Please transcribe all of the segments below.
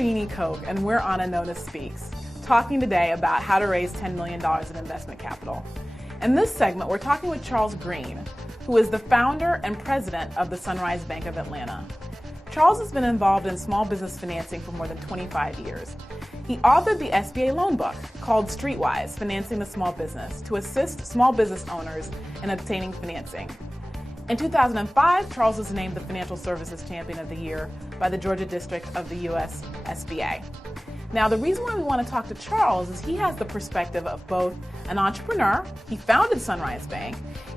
Rini Koch, and we're on Anona Speaks, talking today about how to raise $10 million in investment capital. In this segment, we're talking with Charles Green, who is the founder and president of the Sunrise Bank of Atlanta. Charles has been involved in small business financing for more than 25 years. He authored the SBA loan book called Streetwise, Financing the Small Business, to assist small business owners in obtaining financing. In 2005, Charles was named the Financial Services Champion of the Year by the Georgia District of the US SBA. Now, the reason why we want to talk to Charles is he has the perspective of both an entrepreneur, he founded Sunrise Bank,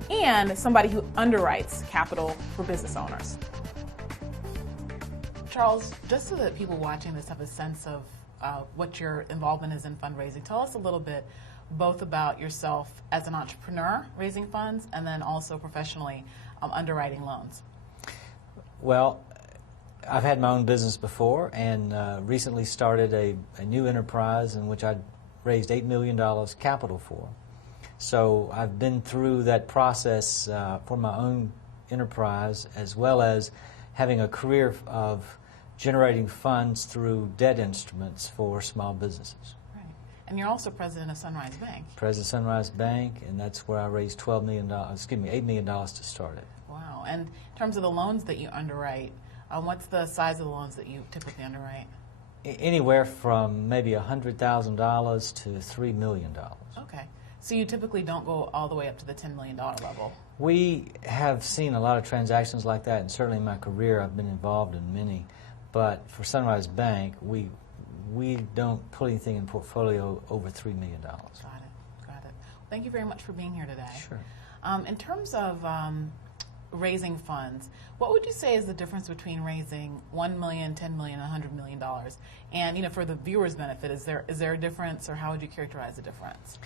and somebody who underwrites capital for business owners. Charles, just so that people watching this have a sense of what your involvement is in fundraising, tell us a little bit both about yourself as an entrepreneur raising funds and then also professionally underwriting loans. Well, I've had my own business before and recently started a new enterprise in which I raised $8 million capital for. So I've been through that process for my own enterprise, as well as having a career of generating funds through debt instruments for small businesses. Right. And you're also president of Sunrise Bank. President of Sunrise Bank, and that's where I raised $8 million to start it. Wow. And in terms of the loans that you underwrite, what's the size of the loans that you typically underwrite? Anywhere from maybe $100,000 to $3 million. Okay. So you typically don't go all the way up to the $10 million level? We have seen a lot of transactions like that, and certainly in my career I've been involved in many. But for Sunrise Bank, we don't put anything in portfolio over $3 million. Got it. Got it. Thank you very much for being here today. Sure. In terms of raising funds, what would you say is the difference between raising $1 million, $10 million, and $100 million? And for the viewers' benefit, is there a difference, or how would you characterize the difference?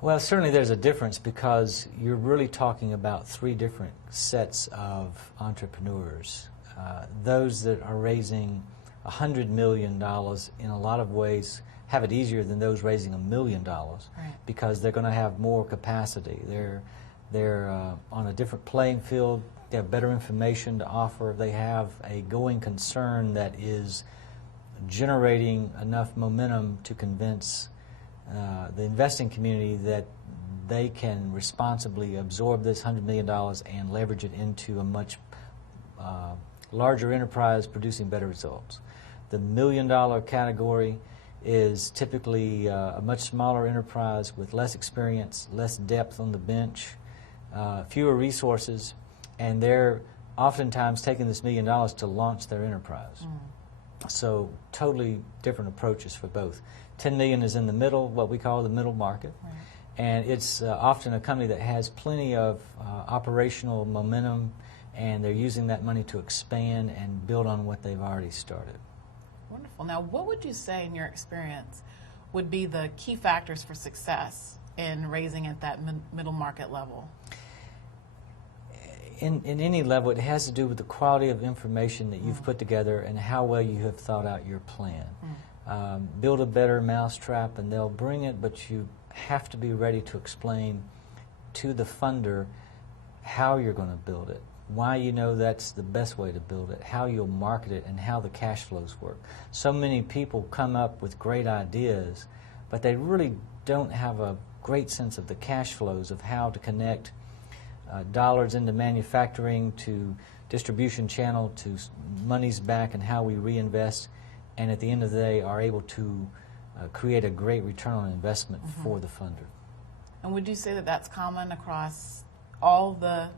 Well, certainly there's a difference because you're really talking about three different sets of entrepreneurs. Those that are raising $100 million in a lot of ways have it easier than those raising $1 million, right, because they're going to have more capacity. They're on a different playing field. They have better information to offer. They have a going concern that is generating enough momentum to convince the investing community that they can responsibly absorb this $100 million and leverage it into a much larger enterprise producing better results. The $1 million category is typically a much smaller enterprise with less experience, less depth on the bench, fewer resources, and they're oftentimes taking this $1 million to launch their enterprise. So totally different approaches for both. 10 million is in the middle, what we call the middle market, right, and it's often a company that has plenty of operational momentum, and they're using that money to expand and build on what they've already started. Wonderful. Now, what would you say, in your experience, would be the key factors for success in raising at that middle market level? In any level, it has to do with the quality of information that you've put together and how well you have thought out your plan. Build a better mousetrap and they'll bring it, but you have to be ready to explain to the funder how you're going to build it, why you know that's the best way to build it, how you'll market it, and how the cash flows work. So many people come up with great ideas, but they really don't have a great sense of the cash flows of how to connect dollars into manufacturing to distribution channel to monies back and how we reinvest, and at the end of the day are able to create a great return on investment for the funder. And would you say that that's common across all the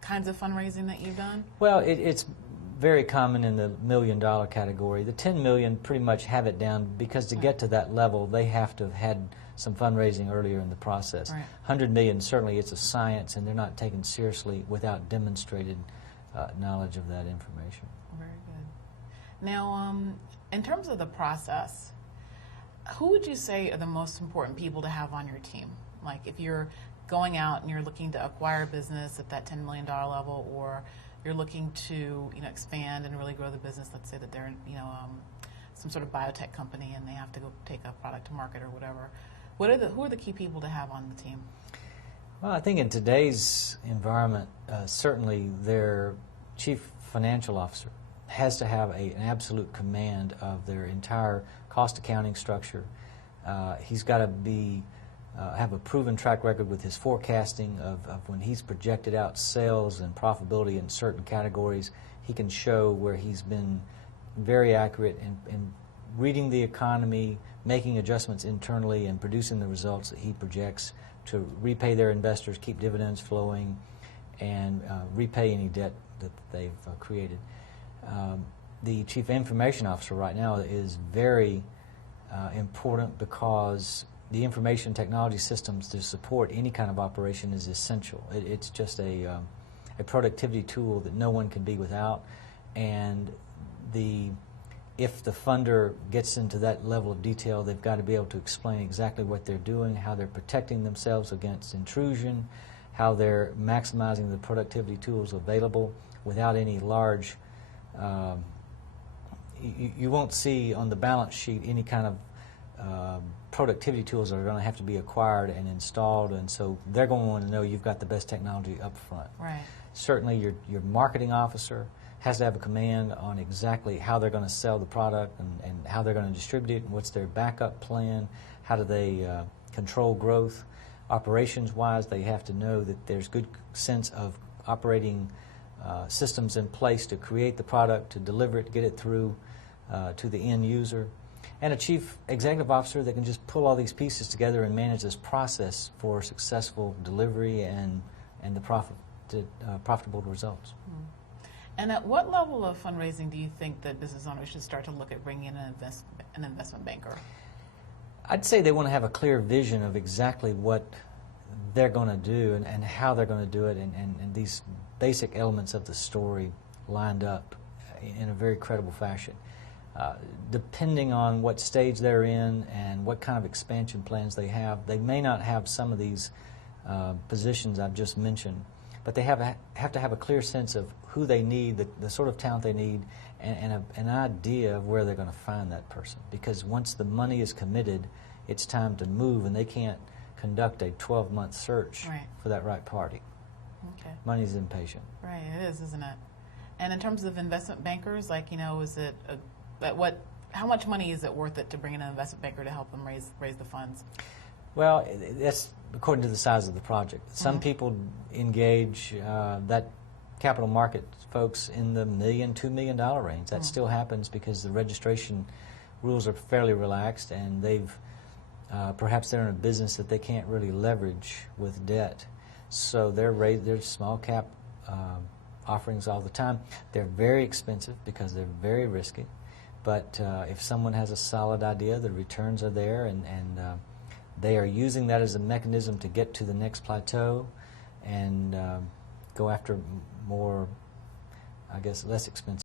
kinds of fundraising that you've done? Well, it's very common in the $1 million category. The 10 million pretty much have it down because to get to that level, they have to have had some fundraising earlier in the process. Right. 100 million, certainly it's a science, and they're not taken seriously without demonstrated knowledge of that information. Very good. Now, in terms of the process, who would you say are the most important people to have on your team? Like if you're going out and you're looking to acquire a business at that $10 million level, or you're looking to expand and really grow the business. Let's say that they're some sort of biotech company and they have to go take a product to market or whatever. Who are the key people to have on the team? Well, I think in today's environment, certainly their chief financial officer has to have an absolute command of their entire cost accounting structure. He's got to have a proven track record with his forecasting of when he's projected out sales and profitability in certain categories. He can show where he's been very accurate in reading the economy, making adjustments internally, and producing the results that he projects to repay their investors, keep dividends flowing, and repay any debt that they've created. The Chief Information Officer right now is very important because the information technology systems to support any kind of operation is essential. It's just a productivity tool that no one can be without, and if the funder gets into that level of detail, they've got to be able to explain exactly what they're doing, how they're protecting themselves against intrusion, how they're maximizing the productivity tools available without any large you won't see on the balance sheet any kind of productivity tools that are going to have to be acquired and installed, and so they're going to want to know you've got the best technology up front. Right. Certainly your marketing officer has to have a command on exactly how they're going to sell the product and how they're going to distribute it and what's their backup plan, how do they control growth. Operations-wise, they have to know that there's good sense of operating systems in place to create the product, to deliver it, get it through to the end user, and a chief executive officer that can just pull all these pieces together and manage this process for successful delivery and the profitable results. Mm. And at what level of fundraising do you think that business owners should start to look at bringing in an investment banker? I'd say they want to have a clear vision of exactly what they're going to do and how they're going to do it, and these basic elements of the story lined up in a very credible fashion. Depending on what stage they're in and what kind of expansion plans they have, they may not have some of these positions I've just mentioned, but they have to have a clear sense of who they need, the sort of talent they need, and an idea of where they're going to find that person. Because once the money is committed, it's time to move, and they can't conduct a 12-month search for that right party. Okay. Money's impatient. Right, it is, isn't it? And in terms of investment bankers, like, is it how much money is it worth it to bring in an investment banker to help them raise the funds? Well, that's according to the size of the project. Some people engage that capital market folks in the $1 million, $2 million range. That still happens because the registration rules are fairly relaxed, and perhaps they're in a business that they can't really leverage with debt. So they're small cap offerings all the time. They're very expensive because they're very risky. But if someone has a solid idea, the returns are there, and they are using that as a mechanism to get to the next plateau and go after more, I guess, less expensive